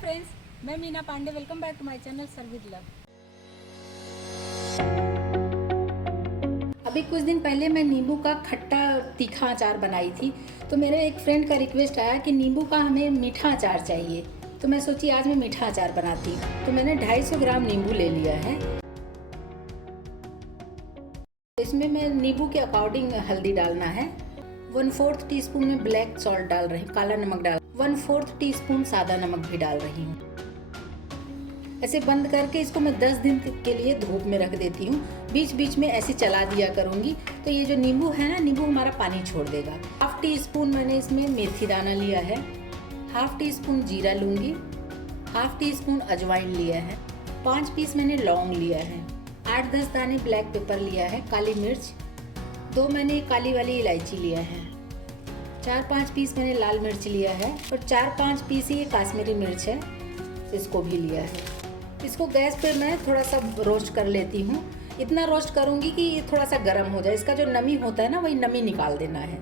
Friends, मैं Meena Pandey. Welcome back to my channel serve with love. अभी कुछ दिन पहले मैं नींबू का खट्टा तीखा अचार बनाई थी, तो मेरे एक फ्रेंड का रिक्वेस्ट आया कि नींबू का हमें मीठा अचार चाहिए। तो मैं सोची आज मैं मीठा अचार बनाती हूँ। तो मैंने 250 ग्राम नींबू ले लिया है। इसमें मैं नींबू के अकॉर्डिंग हल्दी डालना है। 1/4 टीस्पून में ब्लैक सॉल्ट डाल रही हूँ, काला नमक डाल 1/4 टीस्पून सादा नमक भी डाल रही हूँ। ऐसे बंद करके इसको मैं 10 दिन के लिए धूप में रख देती हूँ। बीच बीच में ऐसे चला दिया करूँगी, तो ये जो नींबू है ना, नींबू हमारा पानी छोड़ देगा। 1/2 टीस्पून मैंने इसमें मेथी दाना लिया है, 1/2 टीस्पून जीरा लूँगी, 1/2 टीस्पून अजवाइन लिया है, 5 पीस मैंने लौंग लिया है, 8-10 दाने ब्लैक पेपर लिया है, काली मिर्च 2 मैंने काली वाली इलायची लिया है, 4-5 पीस मैंने लाल मिर्च लिया है और 4-5 पीस ये काश्मीरी मिर्च है, इसको भी लिया है। इसको गैस पे मैं थोड़ा सा रोस्ट कर लेती हूँ। इतना रोस्ट करूँगी कि ये थोड़ा सा गर्म हो जाए। इसका जो नमी होता है ना, वही नमी निकाल देना है।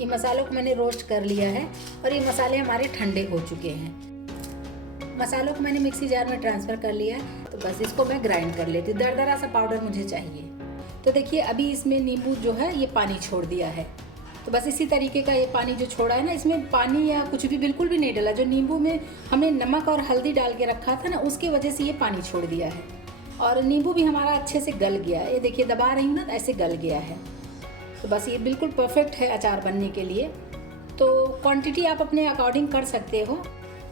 ये मसालों को मैंने रोस्ट कर लिया है और ये मसाले हमारे ठंडे हो चुके हैं। मसालों को मैंने मिक्सी जार में ट्रांसफ़र कर लिया है। तो बस इसको मैं ग्राइंड कर लेती हूँ। दरदरा सा पाउडर मुझे चाहिए। तो देखिए, अभी इसमें नींबू जो है ये पानी छोड़ दिया है। तो बस इसी तरीके का ये पानी जो छोड़ा है ना, इसमें पानी या कुछ भी बिल्कुल भी नहीं डाला। जो नींबू में हमने नमक और हल्दी डाल के रखा था ना, उसकी वजह से ये पानी छोड़ दिया है। और नींबू भी हमारा अच्छे से गल गया है। ये देखिए, दबा रही हूँ ना, ऐसे गल गया है। तो बस ये बिल्कुल परफेक्ट है अचार बनने के लिए। तो क्वांटिटी आप अपने अकॉर्डिंग कर सकते हो।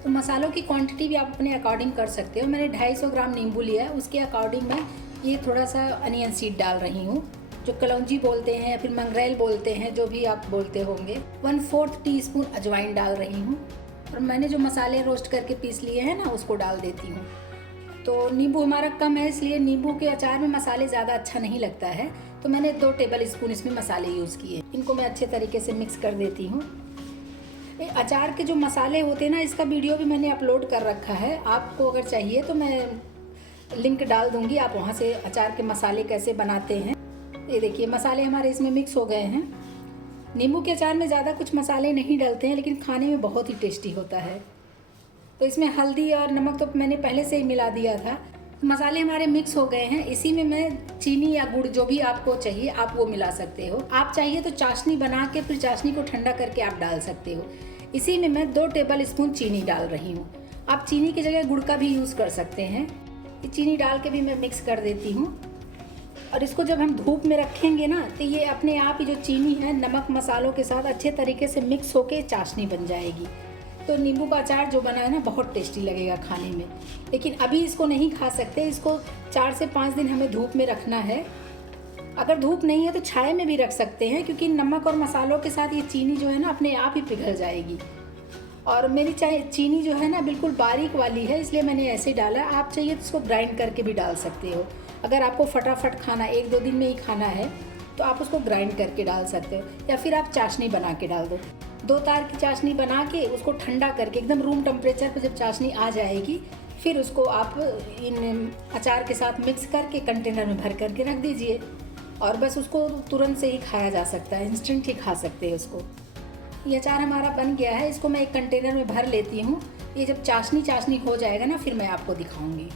तो मसालों की क्वांटिटी भी आप अपने अकॉर्डिंग कर सकते हो। मैंने 250 ग्राम नींबू लिया है, उसके अकॉर्डिंग मैं ये थोड़ा सा अनियन सीड डाल रही हूँ, जो कलौंजी बोलते हैं या फिर मंगरेल बोलते हैं, जो भी आप बोलते होंगे। 1/4 टीस्पून अजवाइन डाल रही हूँ और मैंने जो मसाले रोस्ट करके पीस लिए हैं ना, उसको डाल देती हूँ। तो नींबू हमारा कम है, इसलिए नींबू के अचार में मसाले ज़्यादा अच्छा नहीं लगता है। तो मैंने 2 टेबल स्पून इसमें मसाले यूज़ किए। इनको मैं अच्छे तरीके से मिक्स कर देती हूँ। अचार के जो मसाले होते हैं ना, इसका वीडियो भी मैंने अपलोड कर रखा है। आपको अगर चाहिए तो मैं लिंक डाल दूँगी, आप वहाँ से अचार के मसाले कैसे बनाते हैं। ये देखिए, मसाले हमारे इसमें मिक्स हो गए हैं। नींबू के अचार में ज़्यादा कुछ मसाले नहीं डलते हैं, लेकिन खाने में बहुत ही टेस्टी होता है। तो इसमें हल्दी और नमक तो मैंने पहले से ही मिला दिया था। मसाले हमारे मिक्स हो गए हैं। इसी में मैं चीनी या गुड़, जो भी आपको चाहिए आप वो मिला सकते हो। आप चाहिए तो चाशनी बना के फिर चाशनी को ठंडा करके आप डाल सकते हो। इसी में मैं 2 टेबल स्पून चीनी डाल रही हूँ। आप चीनी की जगह गुड़ का भी यूज़ कर सकते हैं। चीनी डाल के भी मैं मिक्स कर देती हूँ। और इसको जब हम धूप में रखेंगे ना, तो ये अपने आप ही जो चीनी है नमक मसालों के साथ अच्छे तरीके से मिक्स होके चाशनी बन जाएगी। तो नींबू का अचार जो बना है ना, बहुत टेस्टी लगेगा खाने में। लेकिन अभी इसको नहीं खा सकते, इसको 4 से 5 दिन हमें धूप में रखना है। अगर धूप नहीं है तो छाया में भी रख सकते हैं, क्योंकि नमक और मसालों के साथ ये चीनी जो है ना, अपने आप ही पिघल जाएगी। और मेरी चीनी जो है ना, बिल्कुल बारीक वाली है, इसलिए मैंने ऐसे डाला। आप चाहिए तो इसको ग्राइंड करके भी डाल सकते हो। अगर आपको फटाफट खाना, 1-2 दिन में ही खाना है, तो आप उसको ग्राइंड करके डाल सकते हो, या फिर आप चाशनी बना के डाल दो। 2 तार की चाशनी बना के उसको ठंडा करके एकदम रूम टेम्परेचर पर जब चाशनी आ जाएगी, फिर उसको आप इन अचार के साथ मिक्स करके कंटेनर में भर करके रख दीजिए। और बस उसको तुरंत से ही खाया जा सकता है, इंस्टेंट ही खा सकते हैं उसको। ये अचार हमारा बन गया है। इसको मैं एक कंटेनर में भर लेती हूँ। ये जब चाशनी हो जाएगा ना, फिर मैं आपको दिखाऊंगी।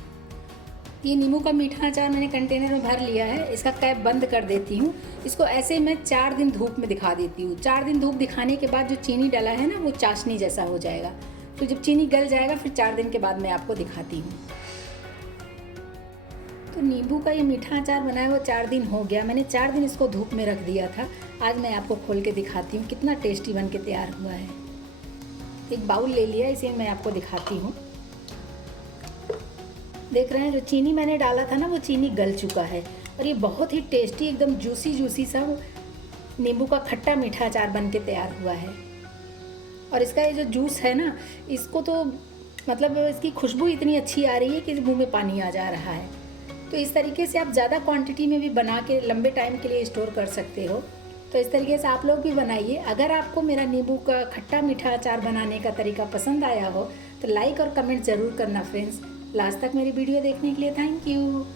ये नींबू का मीठा अचार मैंने कंटेनर में भर लिया है। इसका कैप बंद कर देती हूँ। इसको ऐसे मैं 4 दिन धूप में दिखा देती हूँ। 4 दिन धूप दिखाने के बाद जो चीनी डाला है ना, वो चाशनी जैसा हो जाएगा। तो जब चीनी गल जाएगा, फिर 4 दिन के बाद मैं आपको दिखाती हूँ। तो नींबू का ये मीठा अचार बनाया हुआ 4 दिन हो गया। मैंने 4 दिन इसको धूप में रख दिया था। आज मैं आपको खोल के दिखाती हूँ कितना टेस्टी बन के तैयार हुआ है। एक बाउल ले लिया, इसे मैं आपको दिखाती हूँ। देख रहे हैं, जो चीनी मैंने डाला था ना, वो चीनी गल चुका है। और ये बहुत ही टेस्टी, एकदम जूसी सा नींबू का खट्टा मीठा अचार बन के तैयार हुआ है। और इसका ये जो जूस है ना, इसको तो मतलब इसकी खुशबू इतनी अच्छी आ रही है कि मुंह में पानी आ जा रहा है। तो इस तरीके से आप ज़्यादा क्वांटिटी में भी बना के लंबे टाइम के लिए स्टोर कर सकते हो। तो इस तरीके से आप लोग भी बनाइए। अगर आपको मेरा नींबू का खट्टा मीठा अचार बनाने का तरीका पसंद आया हो, तो लाइक और कमेंट ज़रूर करना फ्रेंड्स। लास्ट तक मेरी वीडियो देखने के लिए थैंक यू।